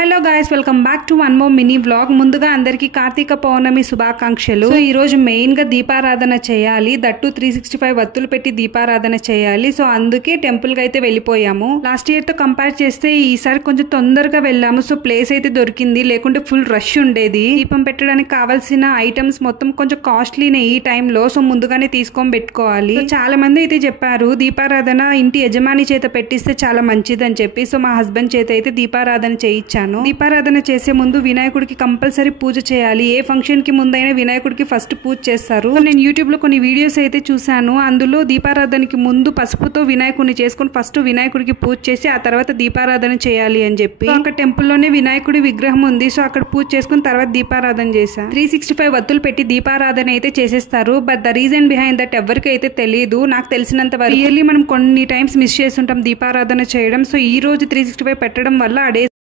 Hello guys, welcome back to one more mini vlog. ముందుగా అందరికి కార్తీక పౌర్ణమి శుభాకాంక్షలు. సో ఈ రోజు మెయిన్ గా దీపారాధన చేయాలి, దట్టు 365 వత్తులు పెట్టి దీపారాధన చేయాలి. సో అందుకే టెంపుల్ కి అయితే వెళ్ళిపోయాము. లాస్ట్ ఇయర్ తో కంపేర్ చేస్తే ఈసారి కొంచెం తొందరగా వెళ్ళాము. సో ప్లేస్ అయితే దొరికింది, లేకుంటే ఫుల్ రష్ ఉండేది. దీపం పెట్టడానికి కావాల్సిన ఐటమ్స్ మొత్తం కొంచెం కాస్ట్లీనే ఈ టైంలో. సో ముందుగానే తీసుకొని పెట్టుకోవాలి. చాలా మంది అయితే చెప్పారు దీపారాధన ఇంటి యజమాని చేత పెట్టిస్తే చాలా మంచిది అని చెప్పి. సో మా హస్బెండ్ చేత అయితే దీపారాధన చేయించాను. దీపారాధన చేసే ముందు వినాయకుడికి కంపల్సరీ పూజ చేయాలి. ఏ ఫంక్షన్ కి ముందైనా వినాయకుడికి ఫస్ట్ పూజ చేస్తారు. నేను యూట్యూబ్ లో కొన్ని వీడియోస్ అయితే చూసాను. అందులో దీపారాధనకి ముందు పసుపుతో వినాయకుడిని చేసుకుని ఫస్ట్ వినాయకుడికి పూజ చేసి ఆ తర్వాత దీపారాధన చేయాలి అని చెప్పి. అక్కడ టెంపుల్ లోనే వినాయకుడి విగ్రహం ఉంది. సో అక్కడ పూజ చేసుకుని తర్వాత దీపారాధన చేశా. 365 వత్తులు పెట్టి దీపారాధన అయితే చేసేస్తారు. But the reason behind that ఎవరికి అయితే తెలియదు. నాకు తెలిసినంత వరకు ఇయర్లీ మనం కొన్ని టైమ్స్ మిస్ చేస్తుంటాం దీపారాధన చేయడం. సో ఈ రోజు 365 పెట్టడం వల్ల ఆ డే